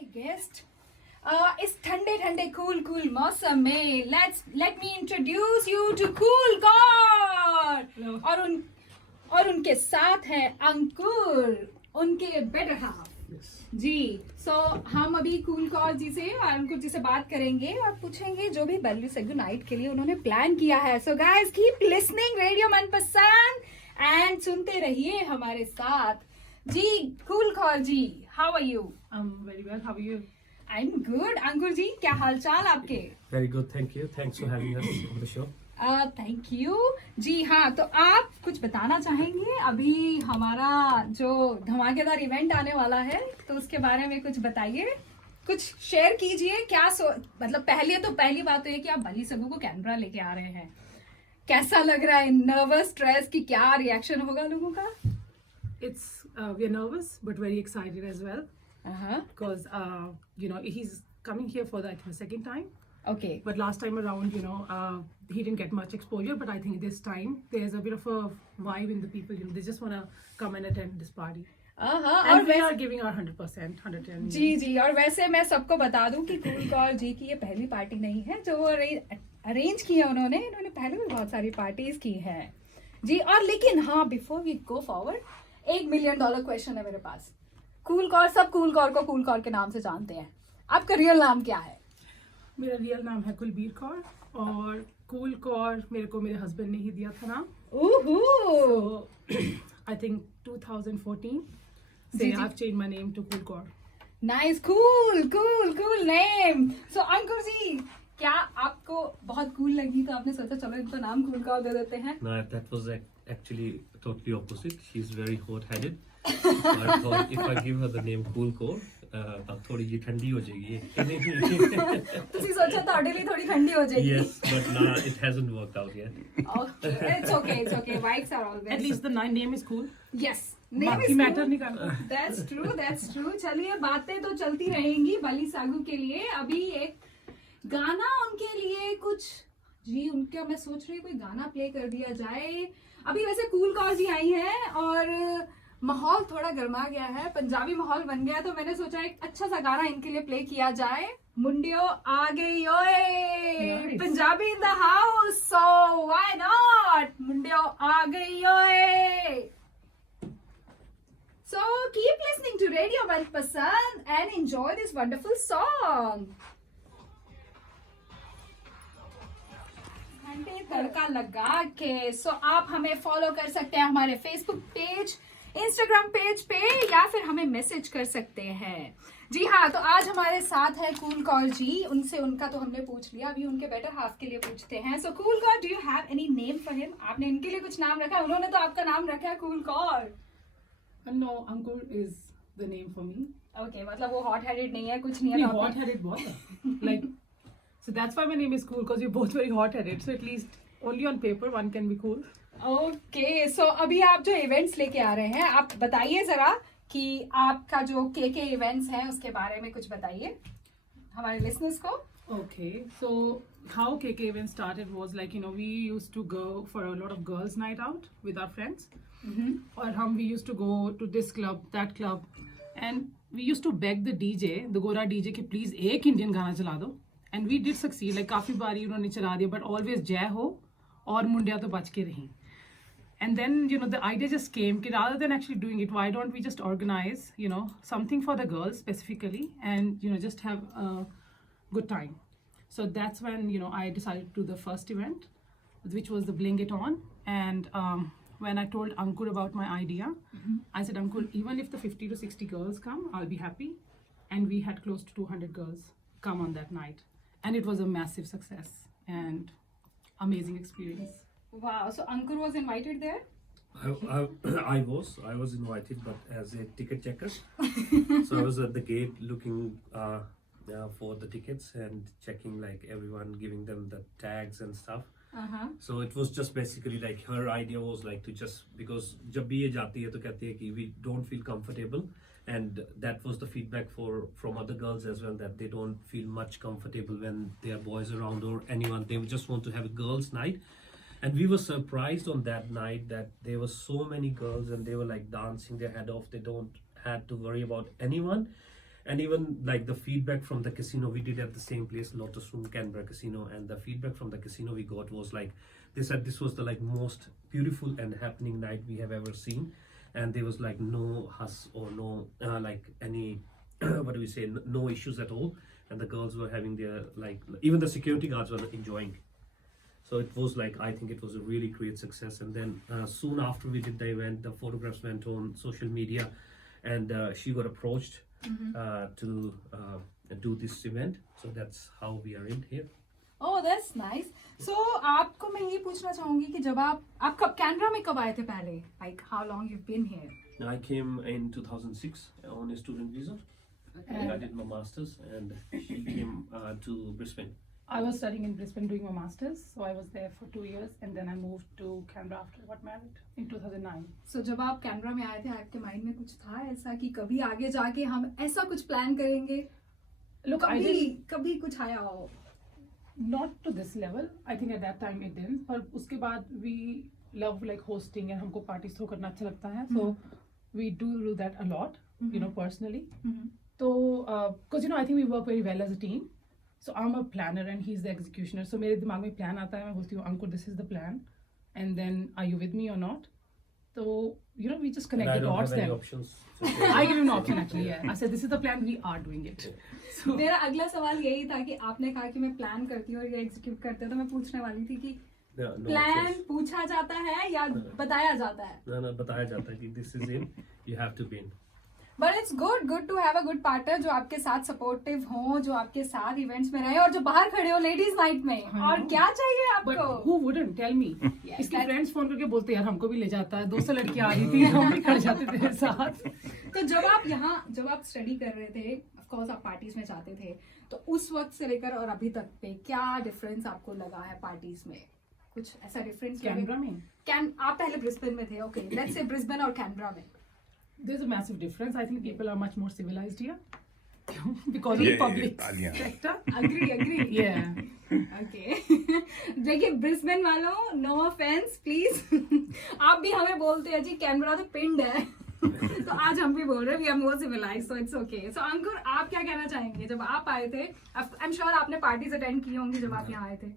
हमारे गेस्ट इस ठंडे ठंडे कूल मौसम में let me introduce you to cool Kaur और उनके साथ है अंकुर, उनके बेटर हाफ। जी हम अभी कूल कॉर जी से और अंकुर जी से बात करेंगे और पूछेंगे जो भी बल्ली सग्गू नाइट के लिए उन्होंने प्लान किया है। So guys keep listening radio Manpasand and सुनते रहिए हमारे साथ। जी Cool Kaur ji, how are you? Very well. How are you? I am good. Ankur ji क्या हालचाल आपके? Very good, thank you. Thanks for having us on the show. Thank you. जी हाँ, तो आप कुछ बताना चाहेंगे? अभी हमारा जो धमाकेदार इवेंट आने वाला है तो उसके बारे में कुछ बताइए, कुछ शेयर कीजिए। क्या मतलब पहली बात तो ये कि आप बली सग्गू को कैमरा लेके आ रहे हैं, कैसा लग रहा है? नर्वस, स्ट्रेस की क्या रिएक्शन होगा लोगों का? It's we are nervous but very excited as well because he's coming here for the second time. Okay. But last time around, he didn't get much exposure. But I think this time there's a bit of a vibe in the people. They just want to come and attend this party. And we are giving our 100%, 110. जी और वैसे मैं सबको बता दूं कि cool Kaur जी की ये पहली पार्टी नहीं है जो अरेंज की है उन्होंने पहले भी बहुत सारी पार्टीज की हैं जी। और लेकिन हाँ, before we go forward, $1 million question है मेरे पास। कूल कॉर, सब कूल कॉर को कूल कॉर के नाम से जानते हैं, आपका रियल नाम क्या है? मेरा रियल नाम है कुलबीर कौर और कूल कौर मेरे को मेरे हस्बैंड ने ही दिया था नाम। So I think 2014 say I've changed my name to Cool Kaur. Nice, cool name. So Ankur ji, क्या आपको बहुत कूल लगी तो आपने सोचा चलो इनका नाम कूल कॉर दे देते हैं? No, that was actually totally opposite. She's very hot-headed. So I thought if I give her the name Cool Core, तब थोड़ी जी ठंडी हो जाएगी। तुसी सोचा ਤੁਹਾਡੇ ਲਈ थोड़ी ठंडी हो जाएगी? Yes, but nah, it hasn't worked out yet. Okay, it's okay. Vibes are always. At least the name is cool. Yes. Name बाकी is मैटर cool. नहीं करता। That's true. चलिए बातें तो चलती रहेंगी बली सागू के लिए। अभी एक गाना उनके लिए कुछ जी उनका मैं सोच रही हूँ कोई गाना प्ले कर दिया जाए। अभी वैसे कूल कॉर जी आई हैं और माहौल थोड़ा गर्मा गया है, पंजाबी माहौल बन गया, तो मैंने सोचा एक अच्छा सा गाना इनके लिए प्ले किया जाए। मुंडियो आ गई ओए, Punjabi in the house, so why not, मुंडियो आ गई ओए। So keep listening to Radio मनपसंद and enjoy this wonderful song. घंटे तड़का लगा के आप हमें फॉलो कर सकते हैं हमारे फेसबुक पेज, इंस्टाग्राम पेज पे, या फिर हमें मैसेज कर सकते हैं। जी हाँ, तो आज हमारे साथ है कूल कॉर जी। उनका तो हमने पूछ लिया, अभी उनके बेटर हाफ के लिए पूछते हैं। So cool Kaur, do you have any name for him? आपने इनके लिए कुछ नाम रखा है? उन्होंने तो आपका नाम रखा है cool Kaur. No, Ankur is the name for me. Okay, मतलब वो hot headed नहीं है, कुछ नहीं है। नहीं, hot headed बहुत है। Like, so that's why my name is cool because we're both very hot headed. So at least only on paper one can be cool. Okay, so अभी आप जो इवेंट्स लेके आ रहे हैं, आप बताइए जरा कि आपका जो के इवेंट्स हैं उसके बारे में कुछ बताइए हमारे लिसनर्स को। Okay, so how KK event started was like, we used to go for a lot of girls' night out with our friends. और we used to go to this club, that club, and we used to beg the DJ, the Gora DJ, कि please एक Indian गाना चला दो, and we did succeed. Like काफी बारी उन्होंने चला दिया, but always जय हो और मुंडिया तो बच के रही। And then the idea just came कि rather than actually doing it, why don't we just organize something for the girls specifically and just have a good time. So that's when I decided to do the first event, which was the Bling It On. And when I told Ankur about my idea, I said, Ankur, even if the 50 to 60 girls come, I'll be happy. And we had close to 200 girls come on that night. And it was a massive success and amazing experience. Wow, so Ankur was invited there? I was invited, but as a ticket checker. So I was at the gate looking for the tickets and checking like everyone, giving them the tags and stuff. So it was just basically like her idea was like to just, because जब भी ये जाती है तो कहती है कि we don't feel comfortable, and that was the feedback from other girls as well, that they don't feel much comfortable when there are boys around or anyone. They just want to have a girls' night, and we were surprised on that night that there were so many girls and they were like dancing their head off. They don't had to worry about anyone. and even like the feedback from the casino, we did at the same place, Lotus Room Canberra Casino, and the feedback from the casino we got was like, they said this was the like most beautiful and happening night we have ever seen, and there was like no huss or no like any what do we say, no issues at all, and the girls were having their like, even the security guards were enjoying. So it was like, I think it was a really great success. And then soon after we did the event, the photographs went on social media, and she got approached to do this event. So that's how we are in here. Oh, that's nice. So आपको मैं ये पूछना चाहूंगी कि जब आप कब कैनरा में कब आए थे पहले? Like how long you've been here? I came in 2006 on a student visa. And I did my masters, and she came to Brisbane. I was studying in Brisbane doing my masters, so I was there for 2 years, and then I moved to Canberra after I got married in 2009. So जब आप कैनरा में आए थे, आपके mind में कुछ था ऐसा कि कभी आगे जाके हम ऐसा कुछ प्लान करेंगे? Look, कभी कुछ आया हो? Not to this level. I think at that time it didn't. पर उसके बाद we love like hosting, and हमको parties throw करना अच्छा लगता है. So we do that a lot, you know, personally. So, because you know, I think we work very well as a team. So I'm a planner and he's the executioner. So मेरे दिमाग में plan आता है, मैं बोलती हूँ अंकुर, this is the plan, and then are you with me or not? So you know, we just connect the dots then. Options. I give him an option actually. Yeah, I said this is the plan. We are doing it. So मेरा अगला सवाल यही था कि आपने कहा कि मैं प्लान करती हूँ और ये एग्जीक्यूट करते हैं, तो मैं पूछने वाली थी कि No प्लान options. पूछा जाता है या बताया जाता है? No, बताया जाता है कि this is it, you have to be in. But it's good to have a good partner जो आपके साथ सपोर्टिव हो, जो आपके साथ इवेंट्स में रहे और जो बाहर खड़े हो लेडीज नाइट में. और क्या चाहिए but आपको? who wouldn't tell me? Yes, इसके that- फ्रेंड्स फोन करके बोलते यार हमको भी ले जाता है, 200 लड़कियां आ रही थी, हम भी खड़े जाते थे साथ. तो जब आप स्टडी कर रहे थे, ऑफ कोर्स आप पार्टीज में जाते थे, तो उस वक्त से लेकर और अभी तक पे क्या डिफरेंस आपको लगा है पार्टीज में? कुछ ऐसा डिफरेंस? कैनबरा में आप पहले ब्रिस्बेन में थे, ओके, लेट्स से ब्रिस्बेन और कैनबरा में. there's a massive difference. I think people are much more civilized here because of public sector. Agree. Yeah. Okay. देखिए ब्रिस्बेन वालों, नो ऑफेंस प्लीज, आप भी हमें बोलते हैं जी कैनबरा तो पिंड है. तो आज हम भी बोल रहे हैं we are more civilised, so it's okay. So Ankur, आप क्या कहना चाहेंगे? जब आप आए थे, आई एम श्योर आपने पार्टीज अटेंड की होंगी जब आप यहाँ आए थे.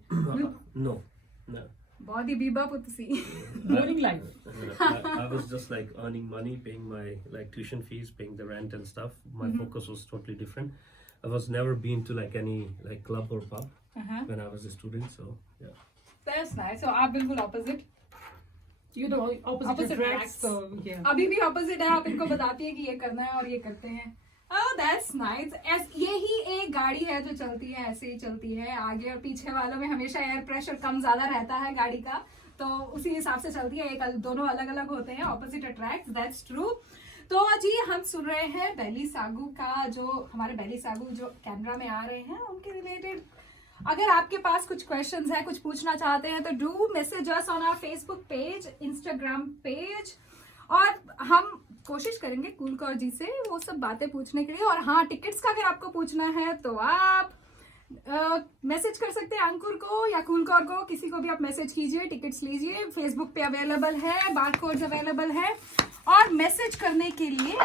No. बहुत ही बीबा पुत सी. Boring life. I was just like earning money, paying my like tuition fees, paying the rent and stuff. My focus was totally different. I was never been to like any like club or pub when I was a student, so yeah. That's nice. So आप बिल्कुल opposite. You know, opposite tracks. tracks. So yeah. अभी भी opposite है. आप इनको बताती है कि ये करना है और ये करते हैं. Oh, that's nice. यही एक गाड़ी है जो चलती है, ऐसे ही चलती है. आगे और पीछे वालों में हमेशा एयर प्रेशर कम ज्यादा रहता है गाड़ी का, तो उसी हिसाब से चलती है. एक दोनों अलग अलग होते हैं, ऑपोजिट अट्रैक्ट. That's true. तो जी हम सुन रहे हैं बेली सागू का, जो हमारे बेली सागू जो कैनबरा में आ रहे हैं उनके रिलेटेड. अगर आपके पास कुछ क्वेश्चंस है, कुछ पूछना चाहते हैं, तो do message us on our Facebook page, Instagram page, और हम कोशिश करेंगे कूल कौर जी से वो सब बातें पूछने के लिए. और हाँ, टिकट्स का अगर आपको पूछना है तो आप मैसेज कर सकते हैं अंकुर को या कूल कौर को, किसी को भी आप मैसेज कीजिए, टिकट्स लीजिए. फेसबुक पे अवेलेबल है, बार कोड्स अवेलेबल है. और मैसेज करने के लिए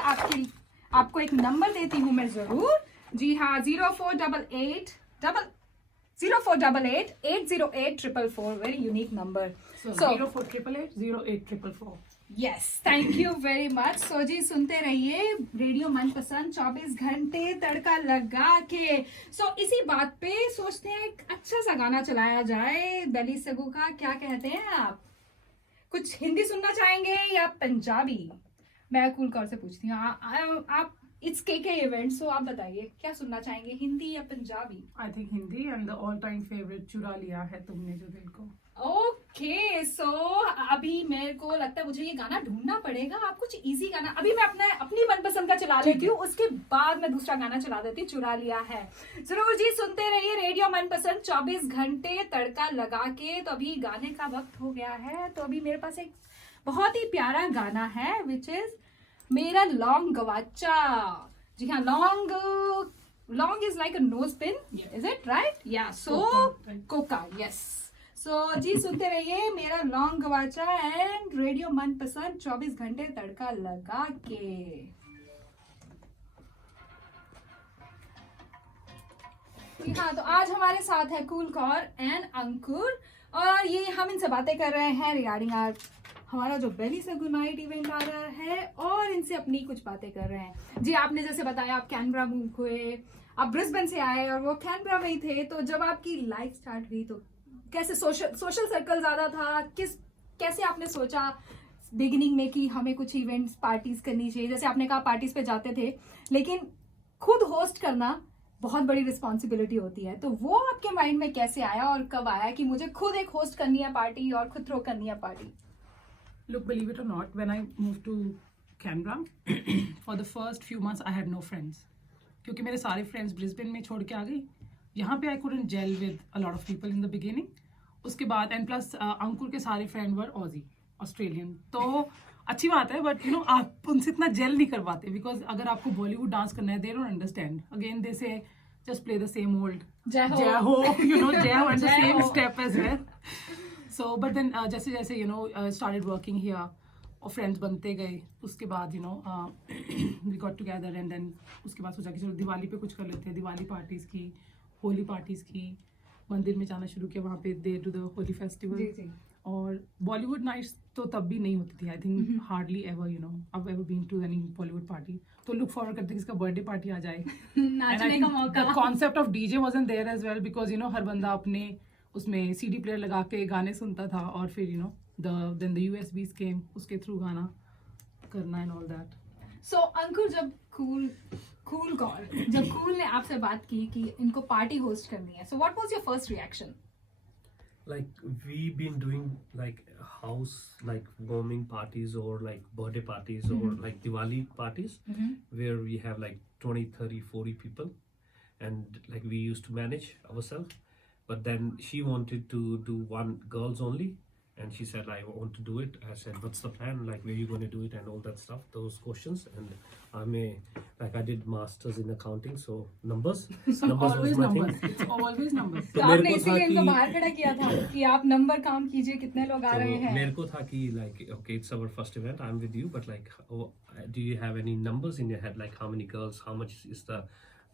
आपको एक नंबर देती हूँ मैं जरूर. जी हाँ, 0488 808 very unique number. So 0488 08444. Yes, thank you very much. So जी सुनते रहिए रेडियो मनपसंद 24 घंटे तड़का लगा के. सो इसी बात पे सोचते हैं एक अच्छा सा गाना चलाया जाए बेली सागू का. क्या कहते हैं आप? कुछ हिंदी सुनना चाहेंगे या पंजाबी? मैं कूल कौर से पूछती हूँ. आप इट्स के इवेंट, सो आप बताइए क्या सुनना चाहेंगे, हिंदी या Punjabi? I think Hindi, and the all-time favorite चुरा लिया है तुमने जो दिल को. ओके. सो अभी मेरे को लगता है मुझे ये गाना ढूंढना पड़ेगा. आप कुछ इजी गाना, अभी मैं अपनी मनपसंद का चला लेती हूँ, उसके बाद मैं दूसरा गाना चला देती हूँ. चुरा लिया है. जरूर जी सुनते रहिए रेडियो मनपसंद 24 घंटे तड़का लगा के. तो अभी गाने का वक्त हो गया है, तो अभी मेरे पास एक बहुत ही प्यारा गाना है विच इज मेरा लॉन्ग गवाचा. जी हाँ, long is like a nose pin, is it right? या सो कोका. यस. सो जी सुनते रहिए मेरा लॉन्ग गवाचा एंड रेडियो मनपसंद 24 घंटे तड़का लगा के. हाँ, तो आज हमारे साथ है कूल कौर एंड अंकुर और ये हम इनसे बातें कर रहे हैं रिगार्डिंग आर हमारा जो बेली सगु नाइट इवेंट आ रहा है और इनसे अपनी कुछ बातें कर रहे हैं। जी, आपने जैसे बताया आप कैनबरा मूव हुए, आप ब्रिस्बेन से आए और वो कैनबरा में ही थे, तो जब आपकी लाइफ स्टार्ट हुई तो कैसे सोशल सर्कल ज्यादा था, कैसे आपने सोचा बिगिनिंग में कि हमें कुछ इवेंट्स पार्टीज करनी चाहिए? जैसे आपने कहा पार्टीज पे जाते थे, लेकिन खुद होस्ट करना बहुत बड़ी रिस्पॉन्सिबिलिटी होती है, तो वो आपके माइंड में कैसे आया और कब आया कि मुझे खुद एक होस्ट करनी है पार्टी और खुद थ्रो करनी है party? Look, believe it or not, when I moved to Canberra, for the first few months I had no friends. क्योंकि मेरे सारे friends Brisbane में छोड़ के आ गई. यहाँ पे I couldn't gel with a lot of people in the beginning. उसके बाद and plus अंकुर के सारे friend were Aussie, Australian. तो अच्छी बात है, but you know आप उनसे इतना gel नहीं कर पाते because अगर आपको Bollywood डांस करना है, they don't understand. Again they say just play the same old जय हो, Jai Ho, you know, Jai Ho and the Jai same Ho. step as well. So, but then जैसे जैसे you know started working here और friends बनते गए, उसके बाद you know we got together and then उसके बाद सोचा कि चलो दिवाली पे कुछ कर लेते हैं, दिवाली पार्टीज की, होली पार्टीज की, मंदिर में जाना शुरू किया, वहाँ पे due to the Holi festival. जी जी. और बॉलीवुड नाइट्स तो तब भी नहीं होती थी, I think hardly ever you know अब ever been to any Bollywood party. तो लुक फॉरवर्ड करते कि इसका बर्थडे पार्टी आ जाए. नाचने का मौका. The concept of DJ wasn't there as well because you know हर बंदा अपने उसमें सीडी प्लेयर लगा के गाने सुनता था और फिर you know then the USBs came, उसके थ्रू गाना करना and all that. So Ankur, जब कूल ने आपसे बात की कि इनको पार्टी होस्ट करनी है, so what was your first reaction? Like we've been doing like house like warming parties or like birthday parties or like Diwali parties where we have like 20, 30, 40 people and like we used to manage ourselves. But then she wanted to do one girls only and she said I want to do it. I said what's the plan, like where you going to do it and all that stuff, those questions. And I did masters in accounting, so numbers Always was my numbers. thing. It's always numbers. तो मेरे आपने को था इसीलिए इनको कि- बाहर खड़ा किया था कि आप नंबर काम कीजिए, कितने लोग आ रहे तो मेरे हैं. को था कि like okay it's our first event, I'm with you, but like do you have any numbers in your head, like how many girls, how much is the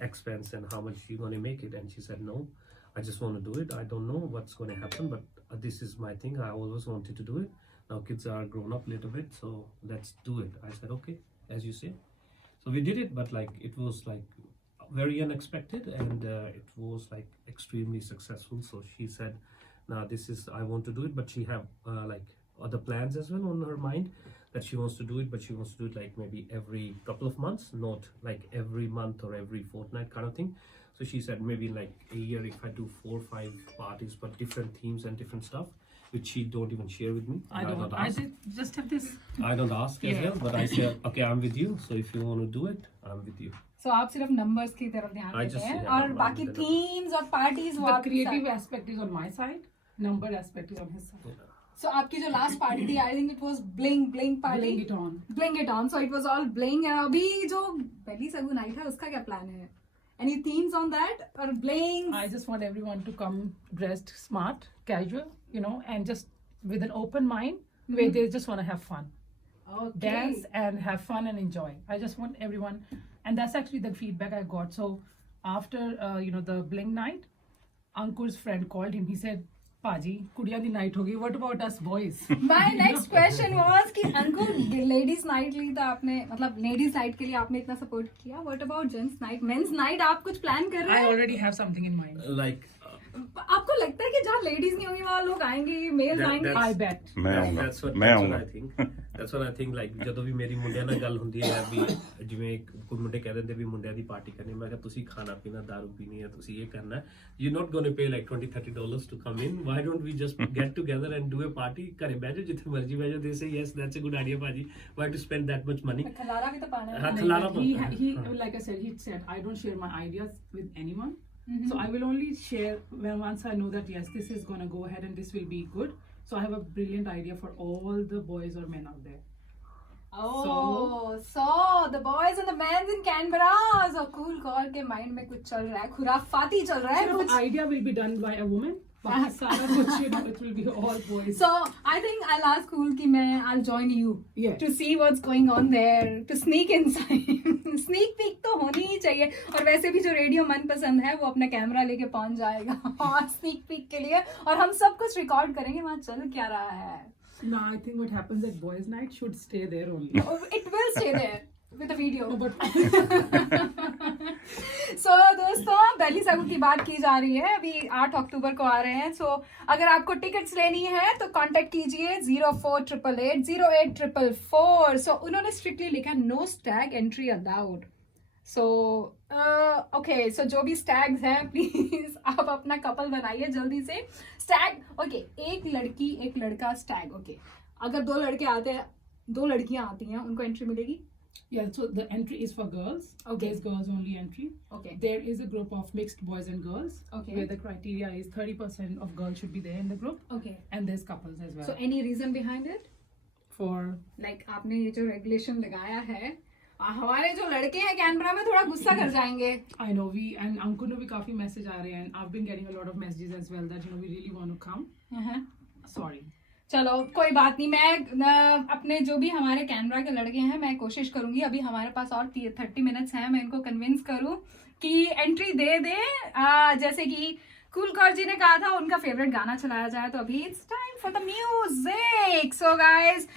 expense and how much you going to make it? And she said no, I just want to do it, I don't know what's going to happen, but this is my thing, I always wanted to do it. Now kids are grown up a little bit, so let's do it. I said okay, as you say. So we did it, but like it was like very unexpected and it was like extremely successful. So she said now this is I want to do it, but she have like other plans as well on her mind that she wants to do it, but she wants to do it like maybe every couple of months, not like every month or every fortnight kind of thing. So she said maybe like a year if I do 4 or 5 parties but different themes and different stuff, which she don't even share with me. I don't. I ask. just have this. I don't ask as Yeah. well, but I said okay, I'm with you. So if you want to do it, I'm with you. सो आप सिर्फ numbers की तरफ ध्यान I देते just- हैं yeah, और I'm बाकी the- themes और पार्टीज वो The आपके creative साथ. aspect is on my side. Number aspect is on his side. सो आपकी जो लास्ट पार्टी थी, I think it was bling party. Bring it on. Bling it on. So it was all bling. And अभी जो बेली सगु night है उसका क्या plan है? Any themes on that or bling? I just want everyone to come dressed smart, casual, you know, and just with an open mind where they just want to have fun. Okay. Dance and have fun and enjoy. I just want everyone, and that's actually the feedback I got. So after you know the bling night, Ankur's friend called him. He said, "Paji, kudiyan di night hogi. What about us boys?" My next question was कि अंकुर ladies night ली तो आपने मतलब ladies night के लिए आपने इतना support किया. What about gents night, men's night? आप कुछ प्लान कर रहे I हैं? already have something in mind. Like आपको लगता है कि जहाँ लेडीज नहीं होंगी वहाँ लोग आएंगे, मेल्स That- आएंगे? I bet. ਮੈਂ ਆਉਂਗਾ that's what ਮੈਂ I ਆਉਂਗਾ think. That's what I think. Like ਜਦੋਂ ਵੀ ਮੇਰੀ ਮੁੰਡਿਆਂ ਨਾਲ ਗੱਲ ਹੁੰਦੀ ਹੈ ਵੀ ਜਿਵੇਂ ਕੋਈ ਮੁੰਡੇ ਕਹਿ ਦਿੰਦੇ ਵੀ ਮੁੰਡਿਆਂ ਦੀ ਪਾਰਟੀ ਕਰਨੀ, ਮੈਂ ਕਿਹਾ ਤੁਸੀਂ ਖਾਣਾ ਪੀਣਾ ਦਾਰੂ ਪੀਣੀ ਹੈ, ਤੁਸੀਂ ਇਹ ਕਰਨਾ, you're not going to pay like $20-30 to come in. Why don't we just get together and do a party? ਘਰੇ ਬਹਿ ਜਾਓ ਜਿੱਥੇ ਮਰਜ਼ੀ ਬਹਿ ਜਾਓ. They say yes, that's a good idea ਭਾਜੀ. Why to spend that much money? खलारा भी तो पाना है. हाँ, Like, खिलाना he, पड़ता he, है. like I said, he said, I don't share my ideas with anyone. So I will only share when once I know that yes, this is gonna go ahead and this will be good. So I have a brilliant idea for all the boys or men out there. Oh, so the boys and the men in Canberra, so cool call के mind में कुछ चल रहा है, खुराफाती चल रहा है Sort कुछ. of idea will be done by a woman, बाकी सारा कुछ it will be all boys. So I think I'll ask Cool कि I'll join you Yeah. to see what's going on there, to sneak inside. Sneak peek तो होनी ही चाहिए. और वैसे भी जो रेडियो मनपसंद है वो अपना कैमरा लेके पहुंच जाएगा और स्नीक पीक के लिए, और हम सब कुछ रिकॉर्ड करेंगे वहाँ चल क्या रहा है. No, I think what happens at boys' night should stay there only. It will stay there with a video. No, but So दोस्तों बेली सगू की बात की जा रही है. अभी 8 अक्टूबर को आ रहे हैं. So अगर आपको टिकट्स लेनी है तो कांटेक्ट कीजिए 04880844. So उन्होंने स्ट्रिक्टली लिखा no stag entry allowed. So okay, so जो भी स्टैग्स हैं प्लीज आप अपना कपल बनाइए जल्दी से. स्टैग ओके, एक लड़की एक लड़का स्टैग. ओके, अगर 2 लड़के आते हैं 2 लड़कियां आती हैं उनको एंट्री मिलेगी. yeah, so the entry is for girls. Okay. There's girls only entry. Okay There is a group of mixed boys and girls. Okay. Where the criteria is 30% of girls should be there in the group, okay. and there's couples as well. So any reason behind it? For like आपने ये जो regulation लगाया है, हमारे जो लड़के हैं Canberra में थोड़ा गुस्सा कर जाएंगे. I know we and Ankur ने भी काफी message आ रहे हैं, and I've been getting a lot of messages as well that we really want to come. Sorry. चलो कोई बात नहीं. मैं अपने जो भी हमारे कैनबरा के लड़के हैं मैं कोशिश करूंगी, अभी हमारे पास और 30 मिनट्स हैं, मैं इनको कन्विंस करूं कि एंट्री दे दे. जैसे कि कूल कौर जी ने कहा था उनका फेवरेट गाना चलाया जाए, तो अभी it's time for the music. So guys,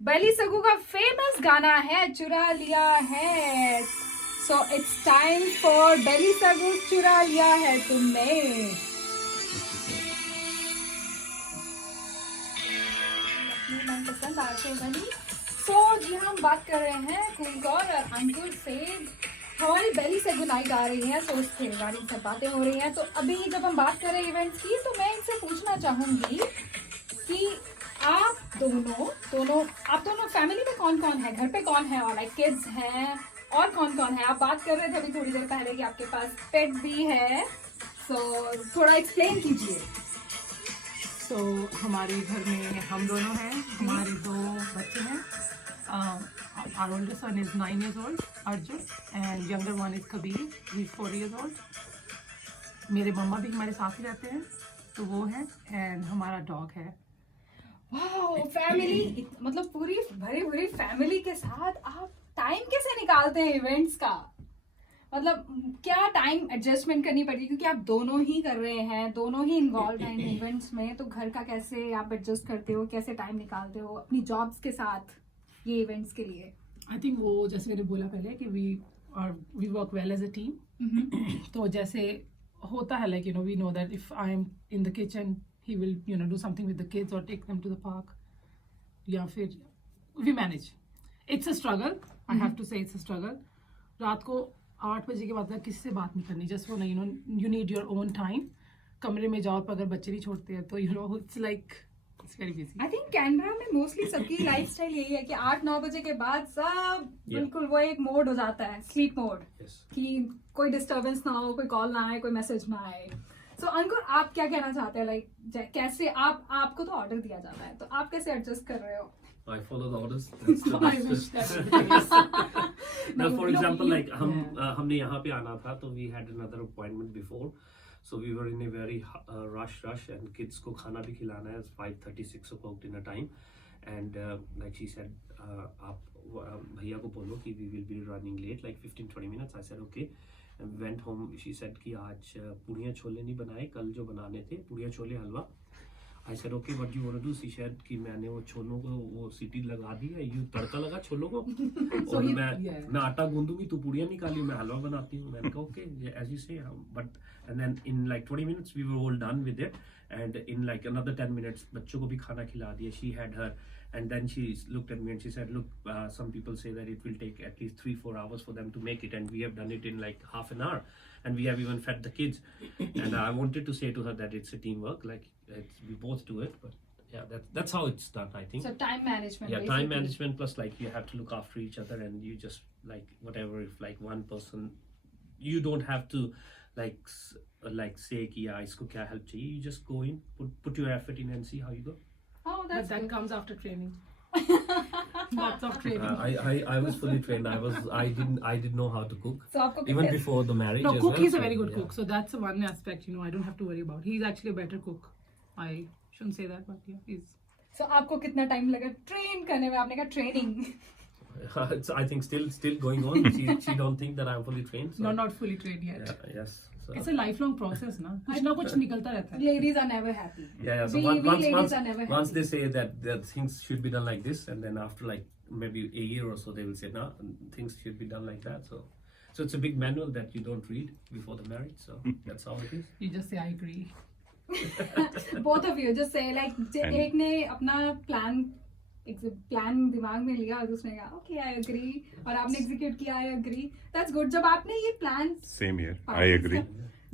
Bally Sagoo का फेमस गाना है चुरा लिया है. So it's time for Bally Sagoo चुरा लिया है तुमने. मनपसंद आते बनी. सो जी हम बात कर रहे हैं कूल कौर और अंकुर से. हमारी बेली सगू नाइट आ रही है, सो उसके रिगार्डिंग सब बातें हो रही हैं. तो अभी जब हम बात कर रहे हैं इवेंट्स की, तो मैं इनसे पूछना चाहूंगी कि आप दोनों फैमिली में कौन कौन है, घर पे कौन है, और लाइक किड्स हैं, और कौन कौन है. आप बात कर रहे थे अभी थोड़ी देर पहले कि आपके पास पेट भी है. सो थोड़ा एक्सप्लेन कीजिए. So हमारे घर में हम दोनों हैं, हमारे 2 बच्चे हैं. Our older son is 9 years old, Arjun, and younger one is Kabir. He's 4 years old. मेरे मम्मा भी हमारे साथ ही रहते हैं, तो वो है, and हमारा डॉग है. वाओ, फैमिली, मतलब पूरी भरी भरी फैमिली के साथ आप टाइम कैसे निकालते हैं इवेंट्स का? मतलब क्या टाइम एडजस्टमेंट करनी पड़ती है, क्योंकि आप दोनों ही कर रहे हैं, दोनों ही इन्वॉल्व हैं इन इवेंट्स में. तो घर का कैसे आप एडजस्ट करते हो, कैसे टाइम निकालते हो अपनी जॉब्स के साथ ये इवेंट्स के लिए? I think वो जैसे मैंने बोला पहले कि we work well as a team. तो जैसे होता है like we know that if I am in the kitchen he will do something with the kids or take them to the park. या फिर we manage. It's a struggle. I have to say it's a struggle. रात को 8 बजे के बाद तक किसी से बात नहीं करनी. Just for you need your own time. कमरे में जाओ, पर अगर बच्चे नहीं छोड़ते हैं तो it's like it's very busy. I think Canberra में मोस्टली सबकी लाइफस्टाइल यही है कि 8-9 बजे के बाद सब बिल्कुल वो एक मोड हो जाता है, स्लीप मोड. Yes. कि कोई डिस्टर्बेंस ना हो, कोई कॉल ना आए, कोई मैसेज ना आए. सो अंकुर, आप क्या कहना चाहते हैं? लाइक कैसे आपको तो ऑर्डर दिया जाता है, तो आप कैसे एडजस्ट कर रहे हो? I follow the orders. That's the I wish best. that was the case. Now, for example, like Yeah. हमने यहाँ पे आना था, तो we had another appointment before, so we were in a very rush, and kids को खाना भी खिलाना है. It's 5:36 o'clock dinner time, and like she said, आप भैया को बोलो कि we will be running late, like 15-20 minutes. I said okay, and we went home. She said कि आज पूड़ियाँ छोले नहीं बनाए, कल जो बनाने थे पूड़ियाँ छोले हलवा. I said okay, what do you want to do? She said कि मैंने वो छोलों को वो सीटी लगा दी है, यू तड़का लगा छोलों को, और मैं आटा गूंदूंगी, तू पूड़ियाँ निकाली, मैं हलवा बनाती हूँ. मैंने कहा okay, as you say, but and then in like 20 minutes we were all done with it, and in like another 10 minutes बच्चों को भी खाना खिला दिया. She had her, and then she looked at me and she said, look, some people say that it will take at least 3-4 hours for them to make it, and we have done it in like half an hour, and we have even fed the kids. And I wanted to say to her that it's a teamwork, like we both do it, but yeah, that's how it's done, I think. So time management. Yeah, basically. time management plus like you have to look after each other, and you just like whatever, if like one person, you don't have to like say कि yeah इसको क्या help चाहिए, you just go in, put your effort in and see how you go. Oh, But that's that good. comes after training. Lots of training. I was fully trained. I didn't know how to cook So आपको even कितने- before the marriage. No, as cook, well, he's a so, very good yeah. cook. So that's the one aspect, I don't have to worry about. He's actually a better cook. I shouldn't say that, but yeah, he's... So आपको कितना time लगा train करने में? आपने कहा training. It's, I think still going on. She don't think that I'm fully trained. So, No, not fully trained yet. yeah, yes. So, It's a lifelong process, na? कुछ ना कुछ निकलता रहता है. Ladies are never happy. yeah. So We once ladies are never once happy. they say that things should be done like this, and then after like maybe a year or so, they will say, no, things should be done like that. So it's a big manual that you don't read before the marriage. So that's how it is. You just say, I agree. Both of you just say like And- एक ने अपना plan दिमाग में लिया और दूसरे ने कहा ओके आई एग्री, और आपने एग्जीक्यूट किया आई एग्री. That's good. जब आपने ये plan Same here. I agree.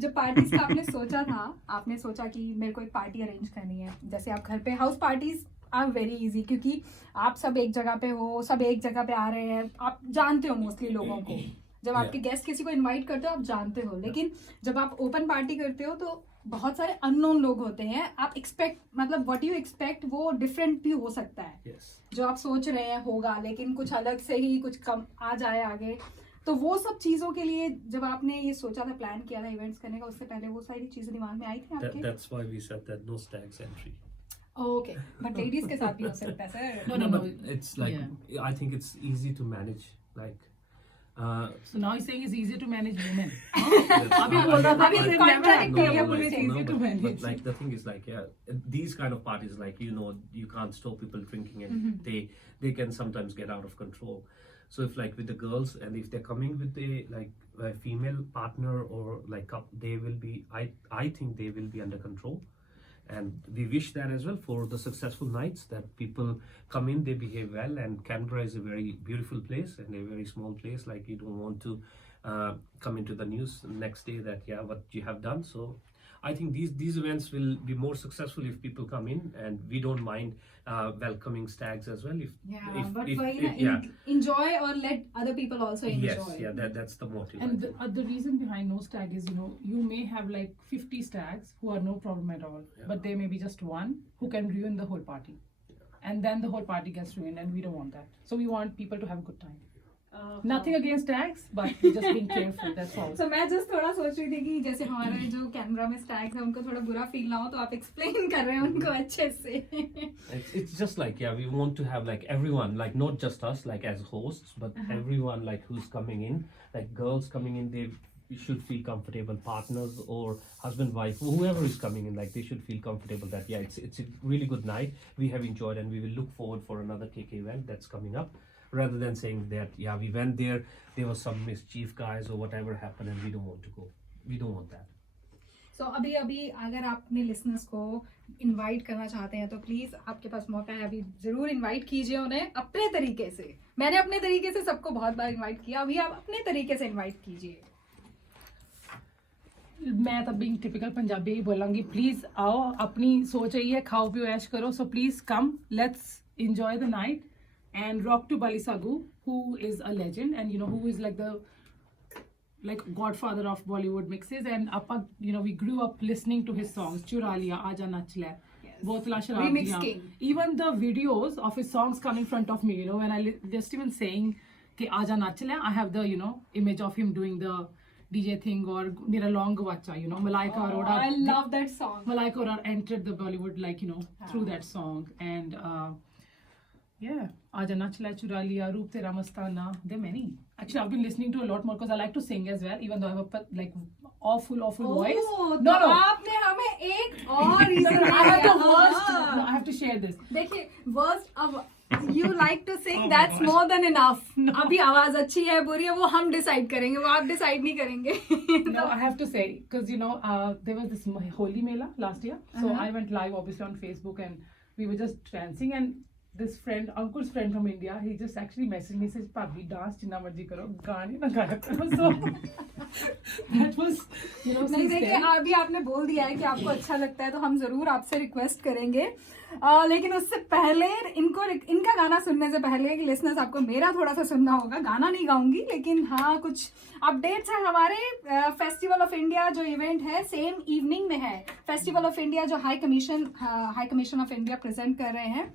जब पार्टीज का आपने सोचा था, आपने सोचा कि मेरे को एक पार्टी अरेंज करनी है, जैसे आप घर पे house parties are very easy, क्योंकि आप सब एक जगह पे हो, सब एक जगह पे आ रहे हैं, आप जानते हो मोस्टली लोगों को. जब आपके गेस्ट किसी को इनवाइट करते हो आप जानते हो, लेकिन जब आप ओपन पार्टी करते हो तो बहुत सारे अननोन लोग होते हैं. आप एक्सपेक्ट मतलब व्हाट यू एक्सपेक्ट वो डिफरेंट भी हो सकता है. Yes. जो आप सोच रहे हैं होगा, लेकिन कुछ अलग से ही कुछ कम आ जाए आगे. तो वो सब चीजों के लिए जब आपने ये सोचा था, प्लान किया था इवेंट्स करने का, उससे पहले वो सारी चीजें दिमाग में आई थी आपके? That's why we said that no stags entry. Okay, but ladies के साथ भी हो सकता है sir. No. But it's like I think it's easy to manage. Like. So now he's saying it's easier to manage women. अभी बोल रहा था अभी कि contradict never- हो गया No, पूरी it's चीज. easier to manage. but like the thing is like these kind of parties, like you can't stop people drinking, and they can sometimes get out of control. So if like with the girls, and if they're coming with a female partner or like they will be, I think they will be under control. And we wish that as well for the successful nights, that people come in, they behave well. And Canberra is a very beautiful place and a very small place. Like you don't want to come into the news next day that what you have done. So I think these events will be more successful if people come in, and we don't mind welcoming stags as well. But yeah. enjoy or let other people also enjoy. Yes, yeah, that's the motive. And the reason behind no stag is, you may have like 50 stags who are no problem at all, but there may be just one who can ruin the whole party. And then the whole party gets ruined, and we don't want that. So we want people to have a good time. Nothing against stags, but we're just being careful, that's all. So मैं just थोड़ा सोच रही थी कि जैसे हमारे जो camera में स्टैग्स है उनको थोड़ा बुरा फील ना हो, तो आप एक्सप्लेन कर रहे हैं उनको अच्छे से. It's just like we want to have like everyone, like not just us like as hosts, but everyone like who's coming in, like girls coming in, they should feel comfortable, partners or husband, wife, whoever is coming in, like they should feel comfortable that it's a really good night, we have enjoyed, and we will look forward for another KK event that's coming up, rather than saying that we went there was some mischief guys or whatever happened and we don't want to go. We don't want that. So अभी अगर आप अपने listeners को invite करना चाहते हैं तो please आपके पास मौका है, अभी जरूर इनवाइट कीजिए उन्हें अपने तरीके से. मैंने अपने तरीके से सबको बहुत बार इनवाइट किया, अभी आप अपने तरीके से इनवाइट कीजिए. मैं तब बीइंग टिपिकल पंजाबी ही बोलांगी, प्लीज आओ, अपनी सोच रही है, खाओ पियो ऐश करो, so please come, let's enjoy the night and rock to Balisagu, who is a legend, and who is like the godfather of Bollywood mixes, and we grew up listening to his songs, Chura Liya, Aaja Nach Le, Botla Sharab Remix Diyan. king. Even the videos of his songs come in front of me, when I just even saying ke Aaja Nach Le, I have the image of him doing the DJ thing, or Mera Long Gwacha, Malaika Arora. I love that song. Malaika Arora entered the Bollywood through that song, and Aaja Nach Le, Chura Liya, Roop Tera Mastana. There are many. Actually, I've been listening to a lot more because I like to sing as well, even though I have a awful voice. No. आपने हमें एक और reason I have the दिया. worst. No, I have to share this. देखिए, worst अब you like to sing, that's more than enough. अभी आवाज अच्छी है बुरी है वो हम डिसाइड करेंगे, वो आप डिसाइड नहीं करेंगे. No, I have to say, because there was this Holi Mela last year, so I went live obviously on Facebook, and we were just dancing, and this friend, Ankur's friend from India, he just actually messaged me, says, "Bhabhi, dance जितना मर्जी करो, गाने ना गाया करो." So that was, नहीं since देखिए, then. अभी आपने बोल दिया है कि आपको अच्छा लगता है, तो हम जरूर आपसे रिक्वेस्ट करेंगे, लेकिन उससे पहले इनका गाना सुनने से पहले लिसनर्स आपको मेरा थोड़ा सा सुनना होगा. गाना नहीं गाऊंगी, लेकिन हाँ कुछ अपडेट्स हैं हमारे. फेस्टिवल ऑफ इंडिया जो इवेंट है सेम इवनिंग में है. फेस्टिवल ऑफ इंडिया जो high commission of India present कर रहे हैं.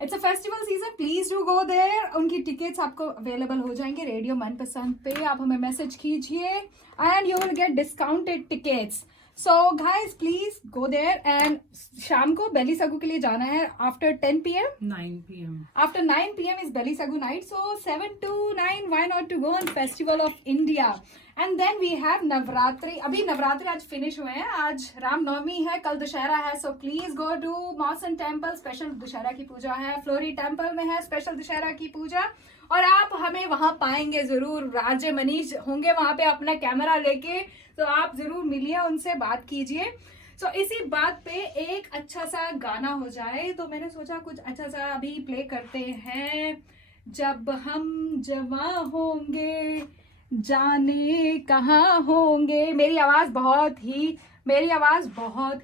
It's a festival season, please do go there. उनकी टिकट्स आपको अवेलेबल हो जाएंगे रेडियो मनपसंद पे, आप हमें मैसेज कीजिए and you will get discounted tickets. So guys please go there. एंड शाम को बेली सगू के लिए जाना है after 10 PM. 9 p.m. After 9 PM is Belly Sagu night. So 7 to 9, why not to go on Festival of India? And then we have Navratri. अभी नवरात्रि आज finish हुए हैं, आज रामनवमी है, कल दशहरा है. So please go to Mawson Temple, special Dussehra की पूजा है. फ्लोरी टेम्पल में है स्पेशल दशहरा की पूजा, और आप हमें वहां पाएंगे जरूर. राजे मनीष होंगे वहां पे अपना कैमरा लेके, तो आप जरूर मिलिए, उनसे बात कीजिए. सो इसी बात पे एक अच्छा सा गाना हो जाए, तो मैंने सोचा कुछ अच्छा सा अभी प्ले करते हैं. जब हम जवां होंगे जाने कहाँ होंगे. मेरी आवाज बहुत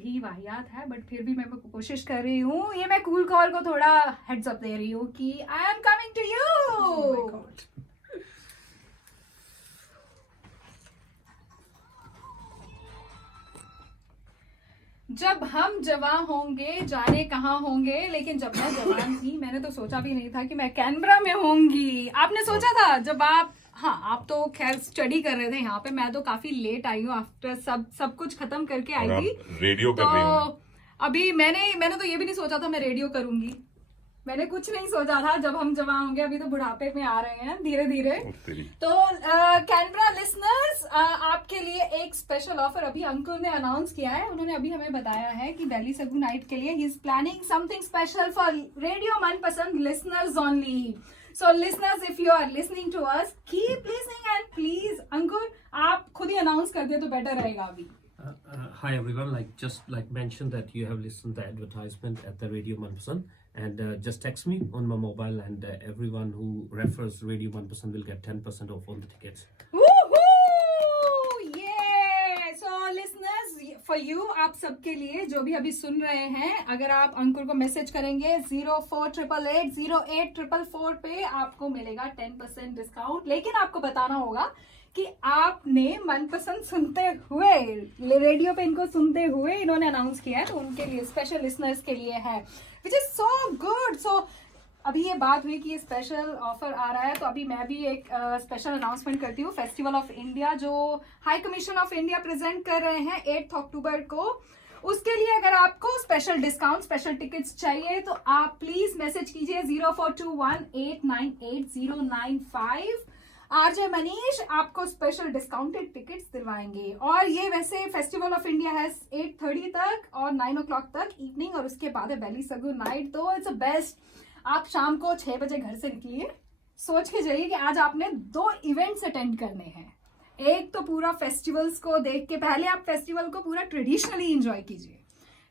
ही वाहियात है, बट फिर भी मैं कोशिश कर रही हूँ. ये मैं कूल कॉल को थोड़ा हेड्स अप दे रही हूँ कि I am coming to you. जब हम जवान होंगे जाने कहाँ होंगे. लेकिन जब मैं जवान थी मैंने तो सोचा भी नहीं था कि मैं कैनबरा में होंगी. आपने सोचा था जब आप, हाँ आप तो खैर स्टडी कर रहे थे यहाँ पे, मैं तो काफी लेट आई हूँ, आफ्टर सब कुछ खत्म करके आई थी. रेडियो कर तो रही हूँ. अभी मैंने तो ये भी नहीं सोचा था मैं रेडियो करूंगी. मैंने कुछ नहीं सोचा था जब हम जवान होंगे. अभी तो बुढ़ापे में आ रहे हैं धीरे धीरे. तो कैनबरा लिसनर्स, आपके लिए एक स्पेशल ऑफर अभी अंकुर ने अनाउंस किया है. उन्होंने अभी हमें बताया है कि बेली सगू नाइट के लिए he is planning something special for radio Manpasand listeners only. So listeners, if you are listening to us, keep listening and please Ankur आप खुद ही अनाउंस कर दिए तो बेटर रहेगा अभी. Hi everyone, just mention that you have listened the advertisement at the Radio Manpasand, and just text me on my mobile, and everyone who refers Radio Manpasand will get 10% off on the tickets. Woohoo! Yeah! So listeners, for you, आप सबके लिए जो भी अभी सुन रहे हैं, अगर आप अंकुर को मैसेज करेंगे 0488084444 पे, आपको मिलेगा 10% डिस्काउंट. लेकिन आपको बताना होगा कि आपने मनपसंद सुनते हुए, रेडियो पे इनको सुनते हुए इन्होंने अनाउंस किया है, तो उनके लिए स्पेशल लिसनर्स के लिए है, विच इज सो गुड. सो अभी ये बात हुई कि ये स्पेशल ऑफर आ रहा है, तो अभी मैं भी एक स्पेशल अनाउंसमेंट करती हूँ. फेस्टिवल ऑफ इंडिया जो high commission of India present कर रहे हैं 8 अक्टूबर को, उसके लिए अगर आपको स्पेशल डिस्काउंट, स्पेशल टिकट्स चाहिए, तो आप प्लीज मैसेज कीजिए 0421898095. आरजे मनीष आपको स्पेशल डिस्काउंटेड टिकट्स दिलवाएंगे. और ये वैसे फेस्टिवल ऑफ इंडिया है 8:30 तक और 9 o'clock तक इवनिंग, और उसके बाद है बेली सगू नाइट. तो इट्स अ बेस्ट. आप शाम को 6 बजे घर से निकलिए, सोच के जाइए कि आज आपने 2 इवेंट्स अटेंड करने हैं. एक तो पूरा फेस्टिवल्स को देख के, पहले आप फेस्टिवल को पूरा ट्रेडिशनली एंजॉय कीजिए,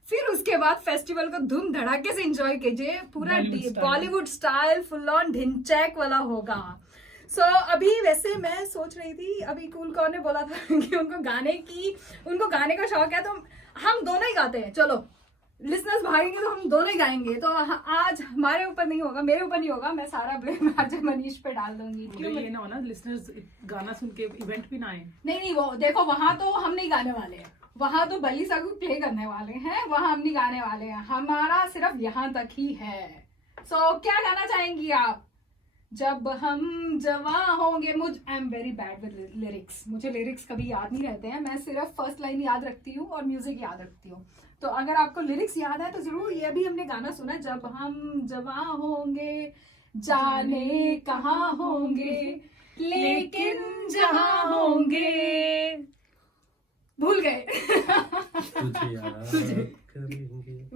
फिर उसके बाद फेस्टिवल को धूम धड़ाके से एंजॉय कीजिए. पूरा Bollywood style full on Dhinchak वाला होगा. सो अभी वैसे मैं सोच रही थी, अभी कूल कॉर्न ने बोला था कि उनको गाने का शौक है, तो हम दोनों ही गाते हैं. चलो लिसनर्स भागेंगे तो हम दोनों ही गाएंगे. तो आज हमारे ऊपर नहीं होगा, मेरे ऊपर नहीं होगा, मैं सारा ब्लेम आरजे मनीष पे डाल दूंगी. क्यों ये ना हो ना लिसनर्स गाना सुन के इवेंट भी ना आए. नहीं, वो देखो वहां तो हम नहीं गाने वाले हैं, वहां तो बेली सगू प्ले करने वाले हैं, वहां हम नहीं गाने वाले हैं. हमारा सिर्फ यहाँ तक ही है. सो क्या गाना चाहेंगी आप? जब हम जवां होंगे. I am very bad with lyrics, मुझे लिरिक्स कभी याद नहीं रहते हैं. मैं सिर्फ फर्स्ट लाइन याद रखती हूँ और म्यूजिक याद रखती हूँ. तो अगर आपको लिरिक्स याद है तो जरूर. ये भी हमने गाना सुना है, जब हम जवां होंगे जाने कहाँ होंगे, लेकिन जहाँ होंगे भूल गए.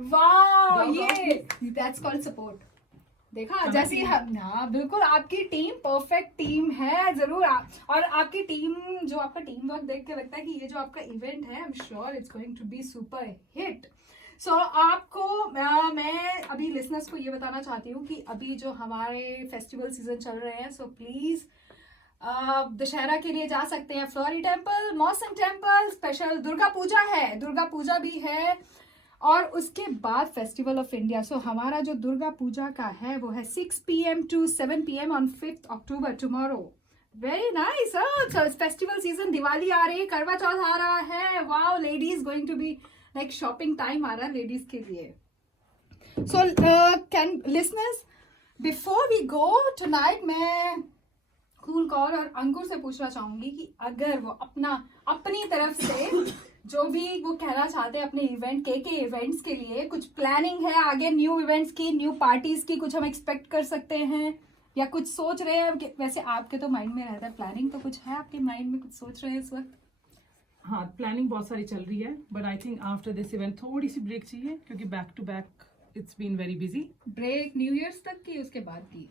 वाह, ये दैट्स कॉल्ड सपोर्ट. देखा जैसे, हाँ बिल्कुल, आपकी टीम परफेक्ट टीम है जरूर. और आपकी टीम, जो आपका टीम वर्क देख के लगता है कि ये जो आपका इवेंट है, I am sure it's going to be super hit. So आपको मैं अभी लिसनर्स को ये बताना चाहती हूँ कि अभी जो हमारे फेस्टिवल सीजन चल रहे हैं, सो प्लीज दशहरा के लिए जा सकते हैं फ्लोरी टेम्पल, मौसम टेम्पल. स्पेशल दुर्गा पूजा है, दुर्गा पूजा भी है, और उसके बाद फेस्टिवल ऑफ इंडिया. सो हमारा जो दुर्गा पूजा का है वो है 6 PM to 7 PM on 5th October, tomorrow. Very nice. Festival season, Diwali आ रही है, करवा चौथ आ रहा है. Wow, ladies going to be like shopping time आ रहा है लेडीज के लिए. So, can listeners, before we go tonight, मैं कूल कौर और अंकुर से पूछना चाहूंगी कि अगर वो अपनी तरफ से जो भी वो कहना चाहते हैं अपने इवेंट के इवेंट्स के लिए, कुछ प्लानिंग है आगे न्यू इवेंट्स की, न्यू पार्टीज की, कुछ हम एक्सपेक्ट कर सकते हैं या कुछ सोच रहे हैं कि वैसे आपके तो माइंड में रहता है प्लानिंग, तो कुछ है आपके माइंड में, कुछ सोच रहे हैं इस वक्त? हाँ, प्लानिंग बहुत सारी चल रही है, but I think after this event थोड़ी सी ब्रेक चाहिए क्योंकि back to back it's been very busy. Break New Year's तक की, उसके बाद की?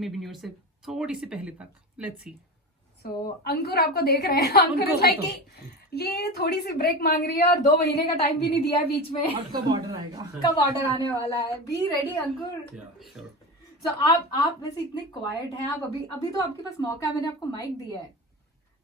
मे बी न्यू ईयर से थोड़ी सी पहले तक. Let's see. सो अंकुर आपको देख रहे हैं, अंकुर इज लाइक कि ये थोड़ी सी ब्रेक मांग रही है और 2 महीने का टाइम भी नहीं दिया बीच में. और कब ऑर्डर आएगा? कब ऑर्डर आने वाला है? Be ready Ankur. Sure. सो आप वैसे इतने क्वाइट हैं, आप अभी तो आपके पास मौका है, मैंने आपको माइक दिया है,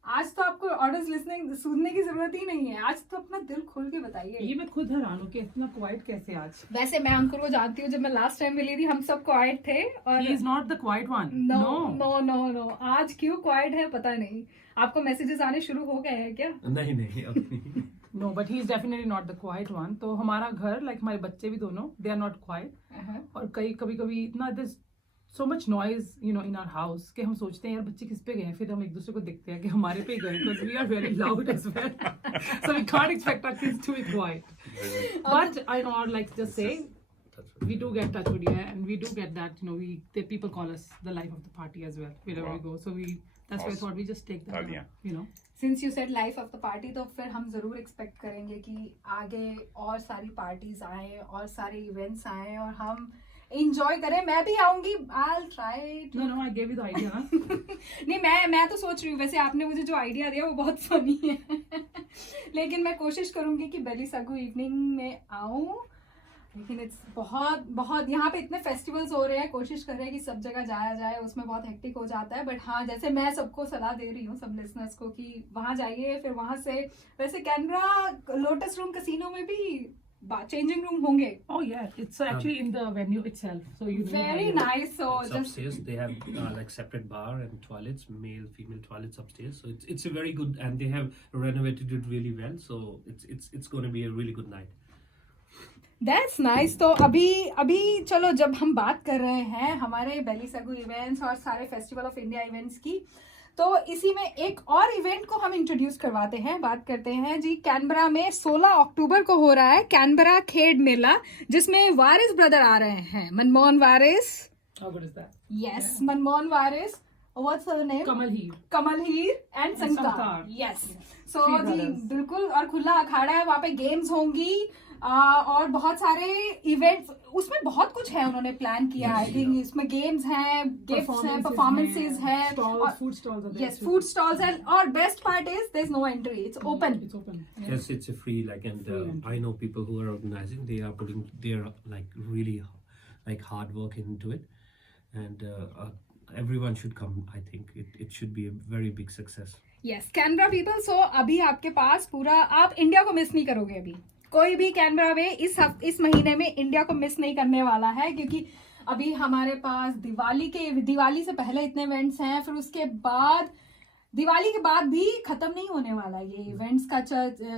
आज तो आपको ऑर्डर्स सुनने की जरूरत ही नहीं है, आज तो अपना दिल खोल के बताइए. ये मैं खुद हैरान हूँ कि इतना क्वाइट कैसे आज. वैसे मैं अंकुर को जानती हूँ, जब मैं लास्ट टाइम मिली थी हम सब क्वाइट थे और He is not the quiet one. No आज क्यों क्वाइट है पता नहीं. आपको मैसेजेस आने शुरू हो गए हैं क्या? नहीं अब नहीं. No, but he is definitely not the quiet one. तो हमारा घर, like हमारे बच्चे भी दोनों, they are not quiet. और कभी इतना there's so much noise, you know, in our house कि हम सोचते हैं यार बच्चे किस पे गए, फिर हम एक दूसरे को देखते हैं कि हमारे पे गए, because we are very loud as well. So we can't expect our kids to be quiet. But I know, like just say, we do get touch with you, and we do get that, you know, the people call us the life of the party as well wherever we go. So that's why I thought we just take that, you know. Since you said life of the party, तो फिर हम जरूर expect करेंगे कि आगे और सारी parties आए और सारे इवेंट्स आए और हम enjoy करें. मैं भी आऊंगी. I'll try to... No, I gave you the idea. नहीं, मैं तो सोच रही हूँ, वैसे आपने मुझे जो आइडिया दिया वो बहुत फनी है. लेकिन मैं कोशिश करूंगी कि बेली सगू इवनिंग में आऊँ, लेकिन इट्स बहुत यहाँ पे इतने फेस्टिवल्स हो रहे हैं, कोशिश कर रहे हैं कि सब जगह जाया जाए, उसमें बहुत हेक्टिक हो जाता है. बट हाँ, जैसे मैं सबको सलाह दे रही हूँ, सब लिसनर्स को, कि वहाँ जाइए, फिर वहाँ से वैसे कैनबरा लोटस रूम कैसीनो में भी changing room होंगे. Oh yeah, it's actually in the venue itself, so you very nice. So it's just upstairs they have like separate bar and toilets, male female toilets upstairs, so it's a very good, and they have renovated it really well, so it's going to be a really good night. That's nice. तो अभी चलो, जब हम बात कर रहे हैं हमारे बेली सगू इवेंट्स और सारे फेस्टिवल ऑफ इंडिया इवेंट्स की, तो इसी में एक और इवेंट को हम इंट्रोड्यूस करवाते हैं. बात करते हैं जी, कैनबरा में 16 अक्टूबर को हो रहा है कैनबरा खेड मेला, जिसमें वारिस ब्रदर आ रहे हैं. मनमोहन वारिस. How good is that? Yes, yeah. Manmohan Waris. What's her name? Kamal Heer and संगतार. Yes. So जी बिल्कुल, और खुला अखाड़ा है, वहाँ पे गेम्स होंगी और बहुत सारे इवेंट्स, उसमें बहुत कुछ है उन्होंने प्लान किया. आई थिंक इसमें गेम्स हैं, गिफ्ट्स हैं, परफॉर्मेंसेस हैं, food stalls are there. Yes, food stalls, और best part is there's no entry, it's open. Yes, it's a free, like, and I know people who are organizing, they are putting their like really like hard work into it, and everyone should come. I think it should be a very big success. Yes, Canberra people. So अभी आपके पास पूरा, आप India को miss नहीं करोगे. अभी कोई भी कैनबरा में इस महीने में इंडिया को मिस नहीं करने वाला है, क्योंकि अभी हमारे पास दिवाली से पहले इतने इवेंट्स हैं, फिर उसके बाद दिवाली के बाद भी खत्म नहीं होने वाला ये इवेंट्स का.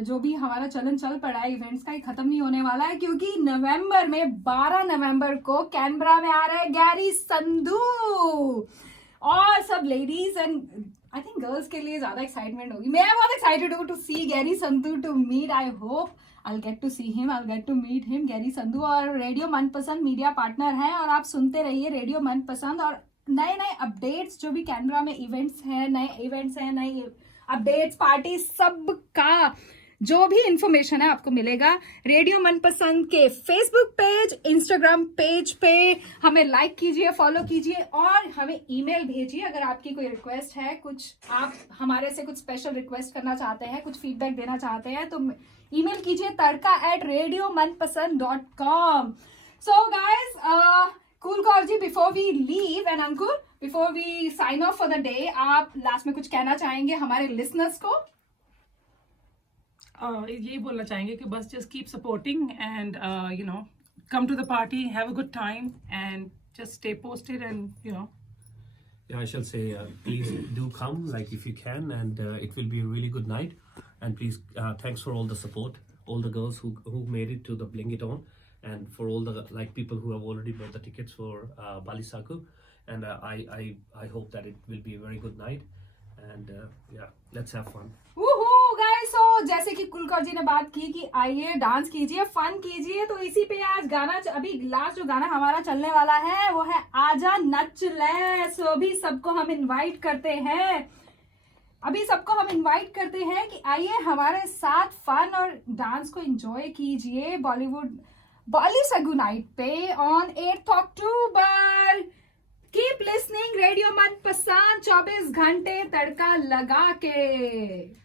जो भी हमारा चलन चल पड़ा है इवेंट्स का, ये खत्म नहीं होने वाला है, क्योंकि नवंबर में 12 नवंबर को कैनबरा में आ रहे हैं गैरी संधू, और सब ladies and I think girls के लिए ज्यादा एक्साइटमेंट होगी. मैं बहुत एक्साइटेड हूँ to see Gary Sandhu, to meet. I hope I'll get to see him, I'll get to meet him. Gary Sandhu और रेडियो मनपसंद मीडिया पार्टनर हैं, और आप सुनते रहिए रेडियो मनपसंद, और नए अपडेट्स जो भी कैनबरा में इवेंट्स हैं, नए अपडेट्स, पार्टी, सब का जो भी इंफॉर्मेशन है आपको मिलेगा रेडियो मनपसंद के फेसबुक पेज, इंस्टाग्राम पेज पे. हमें लाइक कीजिए, फॉलो कीजिए, और हमें ईमेल भेजिए अगर आपकी कोई रिक्वेस्ट है, कुछ आप हमारे से कुछ स्पेशल रिक्वेस्ट करना चाहते हैं, कुछ फीडबैक देना चाहते हैं, तो ईमेल कीजिए tarka@radiomanpasand.com. So guys, cool Kaur ji, before we leave, and Ankur, before we sign off for the day, आप लास्ट में कुछ कहना चाहेंगे हमारे लिसनर्स को? यही बोलना चाहेंगे कि बस just keep supporting and you know, come to the party, have a good time, and just stay posted, and you know. Yeah, I shall say, please do come, like, if you can, and it will be a really good night. And please, thanks for all the support, all the girls who made it to the Bling It On, and for all the like people who have already bought the tickets for Bali Saku, and I hope that it will be a very good night, and yeah, let's have fun. Woohoo guys, so जैसे कि कुलकौर जी ने बात की कि आइए dance कीजिए, fun कीजिए, तो इसी पे आज गाना अभी लास्ट जो गाना हमारा चलने वाला है वो है आजा नच ले। सो अभी सबको हम इनवाइट करते हैं, कि आइए हमारे साथ फन और डांस को एंजॉय कीजिए बॉलीवुड बाली सागु नाइट पे on 8 October. Keep listening radio मनपसंद 24 घंटे तड़का लगा के।